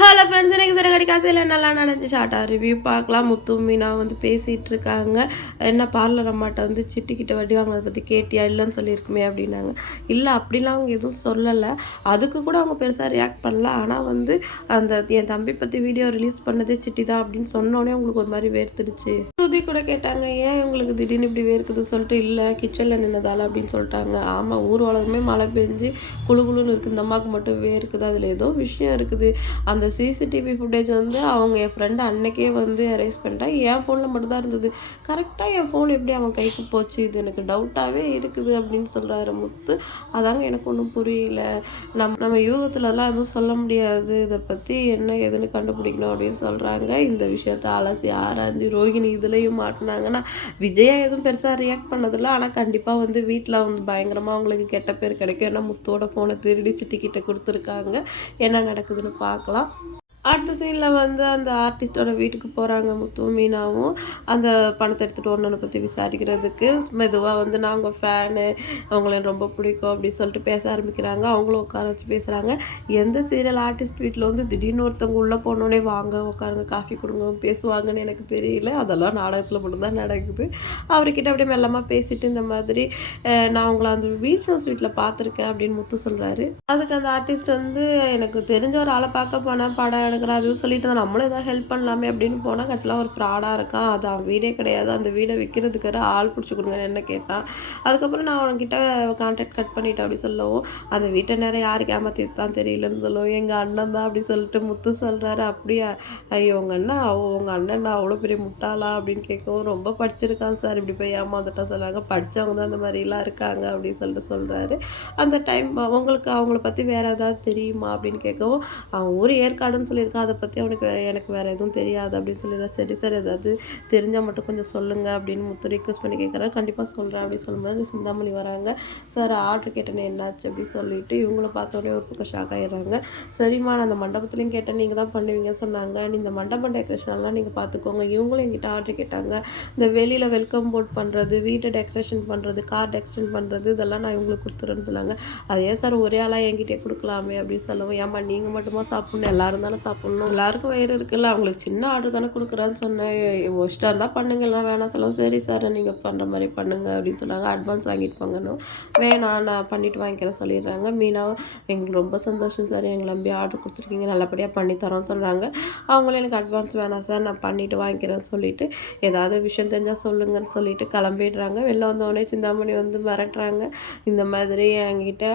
Hello friends எனக்கு சிறகடி காசையில் நல்லா நடந்துச்சு. ஷார்ட்டாக ரிவ்யூ பார்க்கலாம். முத்து மீனா வந்து பேசிகிட்டு இருக்காங்க. என்ன பார்லர் அம்மாட்ட வந்து சிட்டிக்கிட்ட வட்டி வாங்கினதை பற்றி கேட்டியா இல்லைன்னு சொல்லியிருக்குமே அப்படின்னாங்க. இல்லை அப்படிலாம் அவங்க எதுவும் சொல்லலை. அதுக்கு கூட அவங்க பெருசாக ரியாக்ட் பண்ணல. ஆனால் வந்து அந்த என் தம்பி பற்றி வீடியோ ரிலீஸ் பண்ணதே சிட்டி தான் அப்படின்னு சொன்னோடனே உங்களுக்கு ஒரு மாதிரி வேர்த்துடுச்சு. சுதி கூட கேட்டாங்க ஏன் உங்களுக்கு திடீர்னு இப்படி வேர்க்குது சொல்லிட்டு இல்லை கிச்சனில் நின்னதால அப்படின்னு சொல்லிட்டாங்க. ஆமாம் ஊர் உலகமே மழை பெஞ்சு குளு குளுன்னு இருக்குது இந்த அம்மாவுக்கு மட்டும் வேர்க்குது. அதில் ஏதோ விஷயம் இருக்குது. அந்த சிசிடிவி ஃபுட்டேஜ் வந்து அவங்க என் ஃப்ரெண்டு அன்னைக்கே வந்து அரேஸ் பண்ணிட்டா. என் ஃபோனில் மட்டும்தான் இருந்தது. கரெக்டாக என் ஃபோன் எப்படி அவன் கைக்கு போச்சு? இது எனக்கு டவுட்டாகவே இருக்குது அப்படின்னு சொல்கிறாரு முத்து. அதாங்க எனக்கு ஒன்றும் புரியல. நம் நம்ம யூகத்துலலாம் எதுவும் சொல்ல முடியாது. இதை பற்றி என்ன எதுன்னு கண்டுபிடிக்கணும் அப்படின்னு சொல்கிறாங்க இந்த விஷயத்த அலசி ஆராய்ஞ்சு ரோகிணி இதுலேயும் மாட்டினாங்கன்னா விஜயா எதுவும் பெருசாக ரியாக்ட் பண்ணதில்லை. ஆனால் கண்டிப்பாக வந்து வீட்டில் வந்து பயங்கரமாக அவங்களுக்கு கெட்ட பேர் கிடைக்கும். ஏன்னா முத்தோட ஃபோனை திருடி சிட்டிக்கிட்ட கொடுத்துருக்காங்க. என்ன நடக்குதுன்னு பார்க்கலாம். அடுத்த சீனில் வந்து அந்த ஆர்டிஸ்டோட வீட்டுக்கு போகிறாங்க முத்து மீனாவும். அந்த பணத்தை எடுத்துகிட்டு ஒன்றனை பற்றி விசாரிக்கிறதுக்கு. மெதுவாக வந்து நான் உங்கள் ஃபேனு அவங்கள ரொம்ப பிடிக்கும் அப்படின்னு சொல்லிட்டு பேச ஆரம்பிக்கிறாங்க. அவங்களும் உட்கார வச்சு பேசுகிறாங்க எந்த சீரியல் ஆர்டிஸ்ட் வீட்டில் வந்து திடீர்னு ஒருத்தவங்க உள்ளே போனோடனே வாங்க உட்காருங்க காஃபி கொடுங்க பேசுவாங்கன்னு எனக்கு தெரியல. அதெல்லாம் நாடகத்தில் மட்டும்தான் நடக்குது. அவர்கிட்ட அப்படியே மெல்லமாக பேசிட்டு இந்த மாதிரி நான் உங்களை அந்த பீச் ஹவுஸ் வீட்டில் பார்த்துருக்கேன் அப்படின்னு முத்து சொல்கிறாரு அதுக்கு அந்த ஆர்டிஸ்ட் வந்து எனக்கு தெரிஞ்ச ஒரு ஆளை பார்க்க போனால் படம் எடுக்கிறேன் அதுவும் சொல்லிட்டு தான். நம்மளும் ஏதாவது ஹெல்ப் பண்ணலாமே அப்படின்னு போனால் கடைசியில் ஒரு ஃப்ராடாக இருக்கான். அது அவன் வீடே கிடையாது. அந்த வீடை விற்கிறதுக்கு ஆள் பிடிச்சி கொடுங்கன்னு என்ன கேட்டான். அதுக்கப்புறம் நான் அவன்கிட்ட கான்டாக்ட் கட் பண்ணிட்டேன் அப்படி சொல்லவும். அந்த வீட்டை நேரம் யாருக்கு ஏமாற்றி தான் தெரியலன்னு சொல்லுவோம். எங்கள் அண்ணன் தான் அப்படி சொல்லிட்டு முத்து சொல்கிறாரு அப்படியே? ஐயோ உங்கள் அண்ணன் அவ உங்கள் அண்ணன் நான் அவ்வளோ பெரிய முட்டாளா அப்படின்னு கேட்கவும் ரொம்ப படிச்சிருக்கான் சார். இப்படி போய் ஏமாந்துட்டான் சொன்னாங்க. படித்தவங்க தான் அந்த மாதிரிலாம் இருக்காங்க அப்படின்னு சொல்லிட்டு சொல்கிறாரு அந்த டைம் உங்களுக்கு அவங்கள பற்றி வேறு ஏதாவது தெரியுமா அப்படின்னு கேட்கவும் அவன் ஊர் ஏற்காடுன்னு சொல்லி சொல்லியிருக்கான் அதை பற்றி அவனுக்கு எனக்கு வேறு எதுவும் தெரியாது அப்படின்னு சொல்லிடுறேன் சரி சார் ஏதாவது தெரிஞ்சால் மட்டும் கொஞ்சம் சொல்லுங்கள் அப்படின்னு முத்து ரிக்வஸ்ட் பண்ணி கேட்குறாரு கண்டிப்பாக சொல்கிறேன் அப்படின்னு சொல்லும்போது அந்த சிந்தாமணி வராங்க. சார் ஆர்டர் கேட்டேன்னு என்னாச்சு? அப்படி சொல்லிட்டு இவங்கள பார்த்தோடனே ஒரு பக்கம் ஷாக் ஆகிடுறாங்க சரிம்மா நான் அந்த மண்டபத்துலேயும் கேட்டேன். நீங்கள் தான் பண்ணுவீங்கன்னு சொன்னாங்க. இந்த மண்டபம் டெக்கரேஷன்லாம் நீங்கள் பார்த்துக்கோங்க. இவங்களும் எங்கிட்ட ஆர்டர் கேட்டாங்க. இந்த வெளியில் வெல்கம் போர்ட் பண்ணுறது வீட்டை டெக்கரேஷன் பண்ணுறது கார் டெக்கரேஷன் பண்ணுறது இதெல்லாம் நான் இவங்களுக்கு கொடுத்துறேன்னு சொன்னாங்க. அதே சார் ஒரே ஆளாக என்கிட்டே கொடுக்கலாமே? அப்படின்னு சொல்லுவோம் ஏம்மா நீங்கள் மட்டுமா சாப்பிட்ணும். எல்லாரும் தானே சாப்பிட்ணும் எல்லாருக்கும் வயிறு இருக்குல்ல. அவங்களுக்கு சின்ன ஆர்டர் தானே கொடுக்குறான்னு சொன்னேன். ஒஸ்ட்டாக இருந்தால் பண்ணுங்க. எல்லாம் வேணாம். சொல்லுவோம் சரி சார் நீங்கள் பண்ணுற மாதிரி பண்ணுங்க அப்படின்னு சொன்னாங்க. அட்வான்ஸ் வாங்கிட்டு போங்கன்னு வேணாம். நான் பண்ணிவிட்டு வாங்கிக்கிறேன் சொல்லிடுறாங்க. மீனாவும் எங்களுக்கு ரொம்ப சந்தோஷம் சார் எங்களை நம்பி ஆர்டர் கொடுத்துருக்கீங்க. நல்லபடியாக பண்ணி தரோன்னு சொல்கிறாங்க அவங்களும் எனக்கு அட்வான்ஸ் வேணாம் சார் நான் பண்ணிவிட்டு வாங்கிக்கிறேன்னு சொல்லிட்டு ஏதாவது விஷயம் தெரிஞ்சால் சொல்லுங்கன்னு சொல்லிட்டு கிளம்பிடுறாங்க. வெளில வந்தவொடனே சிந்தாமணி வந்து மிரட்டுறாங்க. இந்த மாதிரி என்கிட்ட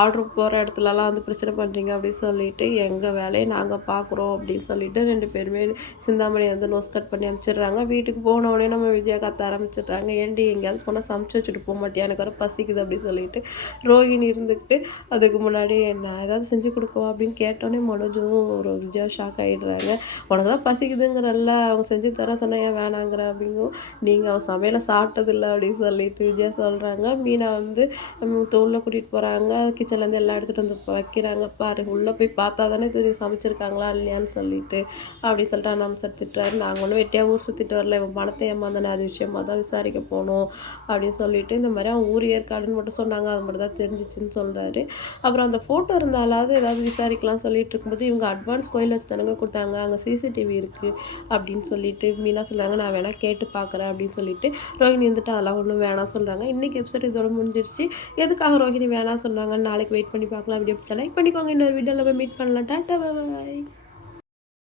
ஆர்டர் போகிற இடத்துலலாம் வந்து பிரச்சனை பண்ணுறீங்க அப்படின்னு சொல்லிட்டு எங்கள் வேலையை நாங்கள் பா பார்க்குறோம் அப்படின்னு சொல்லிட்டு ரெண்டு பேருமே சிந்தாமணி வந்து நோஸ் கட் பண்ணி அனுப்பிச்சிடுறாங்க வீட்டுக்கு போன உடனே நம்ம விஜயா கத்த ஆரம்பிச்சிடுறாங்க. ஏன்டி எங்கேயாவது போனால் சமைச்சு வச்சுட்டு போக மாட்டியா? எனக்கு வர பசிக்குது அப்படின்னு சொல்லிட்டு ரோஹிணி இருந்துக்கிட்டு அதுக்கு முன்னாடி நான் ஏதாவது செஞ்சு கொடுக்கவா? அப்படின்னு கேட்டோன்னே மனோஜும் ஒரு விஜயா ஷாக் ஆகிடுறாங்க உனக்கு தான் பசிக்குதுங்கிறல்ல அவங்க செஞ்சு தர சொன்னா ஏன் வேணாங்கிற? அப்படிங்கும். நீங்கள் அவன் சமையலை சாப்பிட்டதில்ல அப்படின்னு சொல்லிட்டு விஜயா சொல்கிறாங்க மீனா வந்து உள்ளே கூட்டிகிட்டு போகிறாங்க கிச்சன்லேருந்து எல்லாம் எடுத்துகிட்டு வந்து வைக்கிறாங்க. பாரு உள்ளே போய் பார்த்தா தானே தெரியும் சமைச்சிருக்காங்களா இல்லையான்னு சொல்லிட்டு அப்படி சொல்லிட்டு அனாமசர் திட்டுறாரு. நாங்கள் ஒன்றும் வெட்டியாக ஊர் சுற்றிட்டு வரல. இவன் பணத்தை ஏமாந்தானே அது விஷயமா தான் விசாரிக்க போனோம் அப்படின்னு சொல்லிட்டு இந்த மாதிரி அவன் ஊர் ஏற்காடுன்னு மட்டும் சொன்னாங்க. அது மட்டும் தான் தெரிஞ்சிச்சுன்னு சொல்கிறாரு அப்புறம் அந்த ஃபோட்டோ இருந்தாலாவது ஏதாவது விசாரிக்கலாம் சொல்லிட்டு இருக்கும்போது இவங்க அட்வான்ஸ் கோயில் வச்சு தானுங்க கொடுத்தாங்க. அங்கே சிசிடிவி இருக்குது அப்படின்னு சொல்லிட்டு மீனா சொல்கிறாங்க நான் வேணால் கேட்டு பார்க்குறேன் அப்படின்னு சொல்லிட்டு ரோஹிணி வந்துட்டு அதெல்லாம் ஒன்றும் வேணாம் சொல்கிறாங்க இன்றைக்கி எபிசோட் இதோட முடிஞ்சிருச்சு. எதுக்காக ரோஹிணி வேணாம் சொன்னாங்க நாளைக்கு வெயிட் பண்ணி பார்க்கலாம். வீடியோ பிடிச்சா லைக் பண்ணிக்கோங்க. இன்னொரு வீடியோவில் நம்ம மீட் பண்ணலாம். டாட்டா பாய்